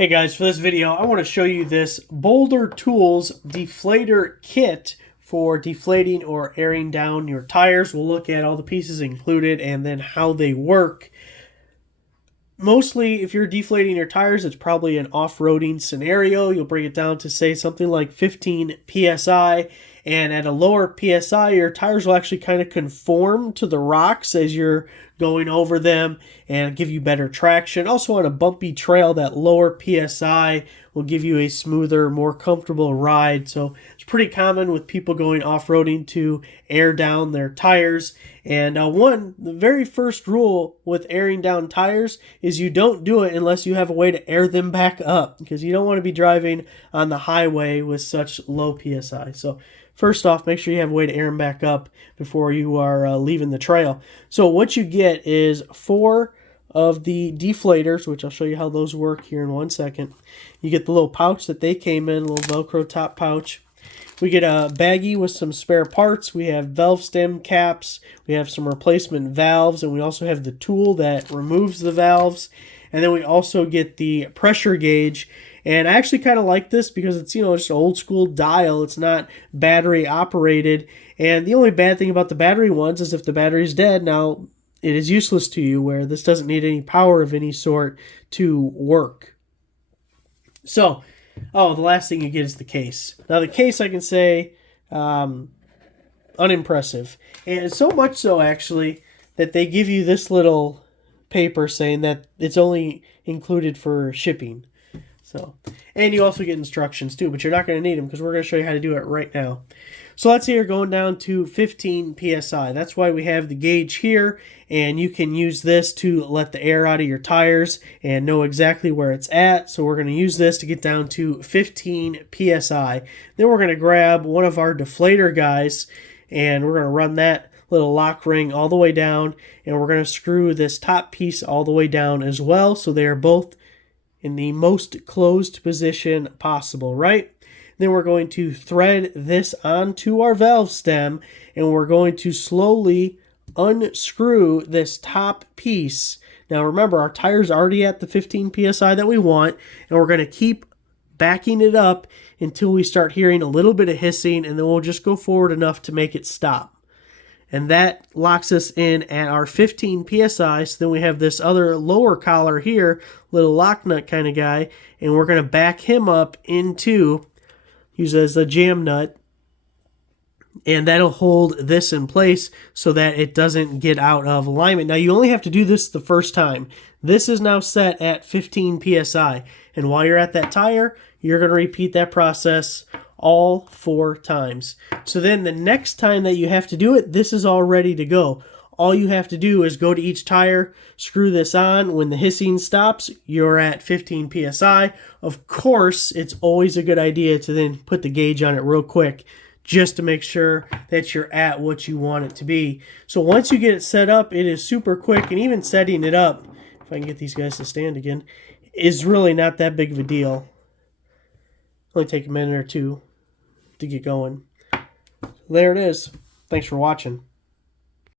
Hey guys, for this video, I want to show you this Boulder Tools deflator kit for deflating or airing down your tires. We'll look at all the pieces included and then how they work. Mostly, if you're deflating your tires, it's probably an off-roading scenario. You'll bring it down to, say, something like 15 PSI. And at a lower PSI, your tires will actually kind of conform to the rocks as you're going over them and give you better traction. Also, on a bumpy trail, that lower PSI will give you a smoother, more comfortable ride. So it's pretty common with people going off-roading to air down their tires. And the very first rule with airing down tires is you don't do it unless you have a way to air them back up, because you don't want to be driving on the highway with such low PSI. So first off, make sure you have a way to air them back up before you are leaving the trail. So what you get is 4 of the deflators, which I'll show you how those work here in 1 second. You get the little pouch that they came in, a little Velcro top pouch. We get a baggie with some spare parts. We have valve stem caps. We have some replacement valves, and we also have the tool that removes the valves. And then we also get the pressure gauge. And I actually kind of like this because it's, just an old school dial. It's not battery operated. And the only bad thing about the battery ones is if the battery's dead, now it is useless to you, where this doesn't need any power of any sort to work. So, the last thing you get is the case. Now the case, I can say, unimpressive. And so much so, actually, that they give you this little paper saying that it's only included for shipping. So, and you also get instructions too, but you're not going to need them because we're going to show you how to do it right now. So let's say you're going down to 15 PSI. That's why we have the gauge here, and you can use this to let the air out of your tires and know exactly where it's at. So we're going to use this to get down to 15 PSI. Then we're going to grab one of our deflator guys, and we're going to run that little lock ring all the way down, and we're going to screw this top piece all the way down as well, so they are both in the most closed position possible, right? Then we're going to thread this onto our valve stem, and we're going to slowly unscrew this top piece. Now remember, our tire's already at the 15 PSI that we want, and we're going to keep backing it up until we start hearing a little bit of hissing, and then we'll just go forward enough to make it stop. And that locks us in at our 15 PSI. So then we have this other lower collar here, little lock nut kind of guy, and we're going to back him up into, use it as a jam nut, and that'll hold this in place so that it doesn't get out of alignment. Now you only have to do this the first time. This is now set at 15 PSI, and while you're at that tire, you're going to repeat that process all 4 times. So then the next time that you have to do it, this is all ready to go. All you have to do is go to each tire, screw this on. When the hissing stops, you're at 15 PSI. Of course, it's always a good idea to then put the gauge on it real quick, just to make sure that you're at what you want it to be. So once you get it set up, it is super quick, and even setting it up, if I can get these guys to stand again, is really not that big of a deal. Only take a minute or two to get going. There it is. Thanks for watching.